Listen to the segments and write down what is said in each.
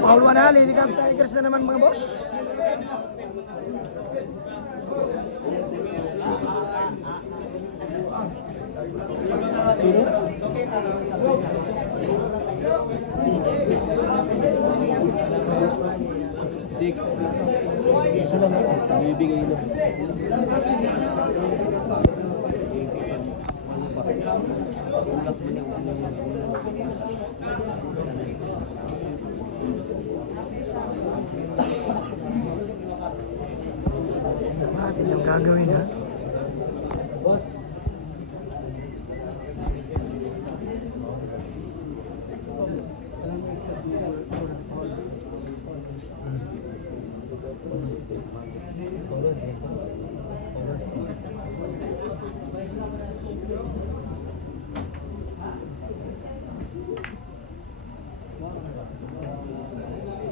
Paul Wanali, Lady Cub Tigers na naman mga boss. Jake, isa lang ako. Bibigay mo. Natin yung gagawin ha. Boss.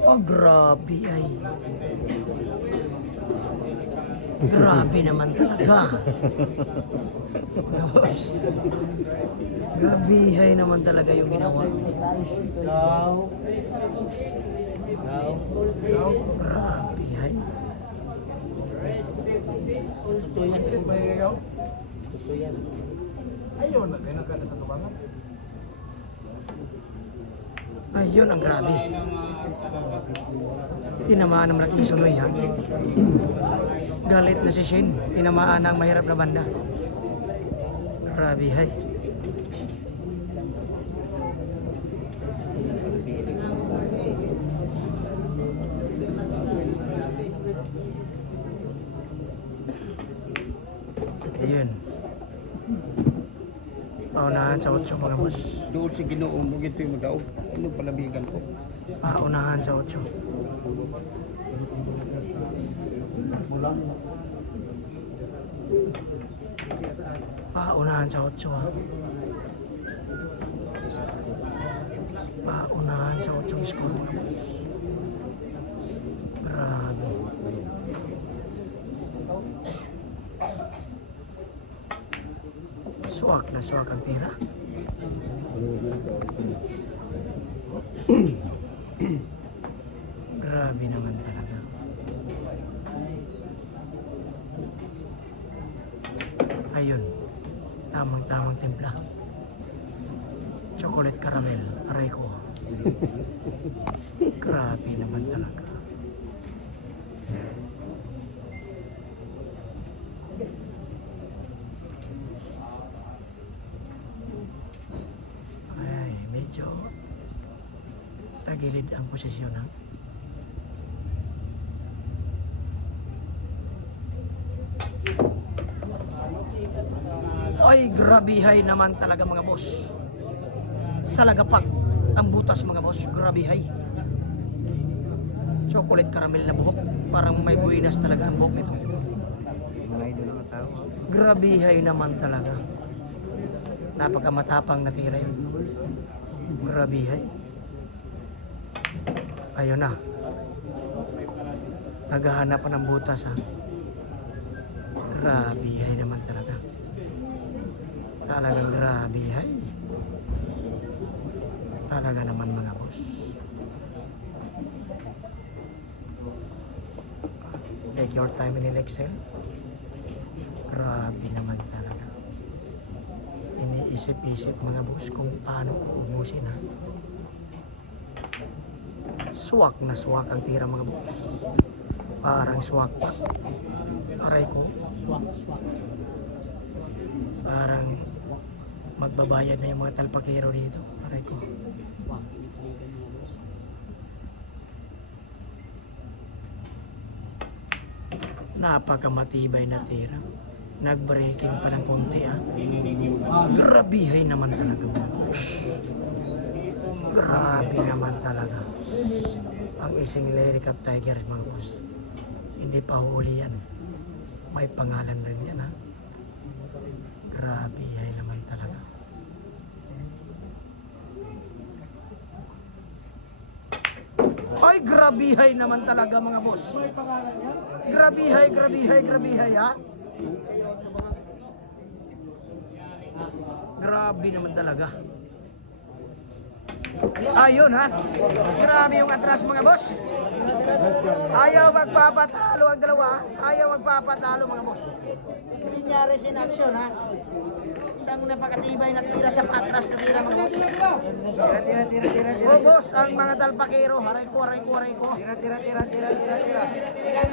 Oh, grabe ay. Grabe naman talaga. Grabe ay naman talaga yung ginawa. Grabe ay. Totoo yan. Totoo yan. Ayun, nagkana sa tubangan. Ayun ang grabe. Tinamaan ng malaking sunoy ha. Galit na si Shane. Tinamaan ng mahirap na banda. Grabe hay. Ayun. Paunahan sa 8 mga boss. Doon si Ginoo mo gito mo daw. Ano palabigan ko? Paunahan sa 8. Paunahan sa 8 ha. Paunahan sa 8 score mga boss. Grabe. Suwak na suwak ang tira. Grabe naman talaga. Ayun. Tamang-tamang timpla. Chocolate caramel. Aray ko. Grabe naman talaga. Ay, medyo tagilid ang posisyon ha. Ay, grabihay naman talaga mga boss. Sa lagapak ang butas mga boss. Grabihay. Chocolate caramel na buhok. Parang may buwinas talaga ang buhok nito. Grabihay naman talaga. Napakamatapang na tira yun. Grabihay. Ayun na. Naghahanap pa ng butas ha. Grabihay naman talaga. Talagang grabihay. Talaga naman mga boss. Take your time in Excel. Grabe naman talaga. Iniisip-isip mga boss kung paano ubusin ha. Swak na swak ang tira mga boss. Parang swak pa. Aray ko. Swak. Parang magbabayad na yung mga talpakero dito. Aray ko. Swak. Napakamatibay na tira. Nag-breaking pa ng konti ha. Grabihay naman talaga mga boss. Grabe naman talaga. Ang isang Lady Cub Tigers mga boss. Hindi pa huli yan. May pangalan rin yan ha. Grabe hay naman talaga. Ay, grabihay naman talaga mga boss. Grabihay ha. Grabe naman talaga. Ayun ha. Grabe yung atras mga boss. Ayaw magpapatalo ang dalawa. Ayaw magpapatalo mga boss. Linyares in action ha. Isang napakatibay na tira sa atras na tira mga boss. Oh boss, ang mga dalpakero. Aray ko.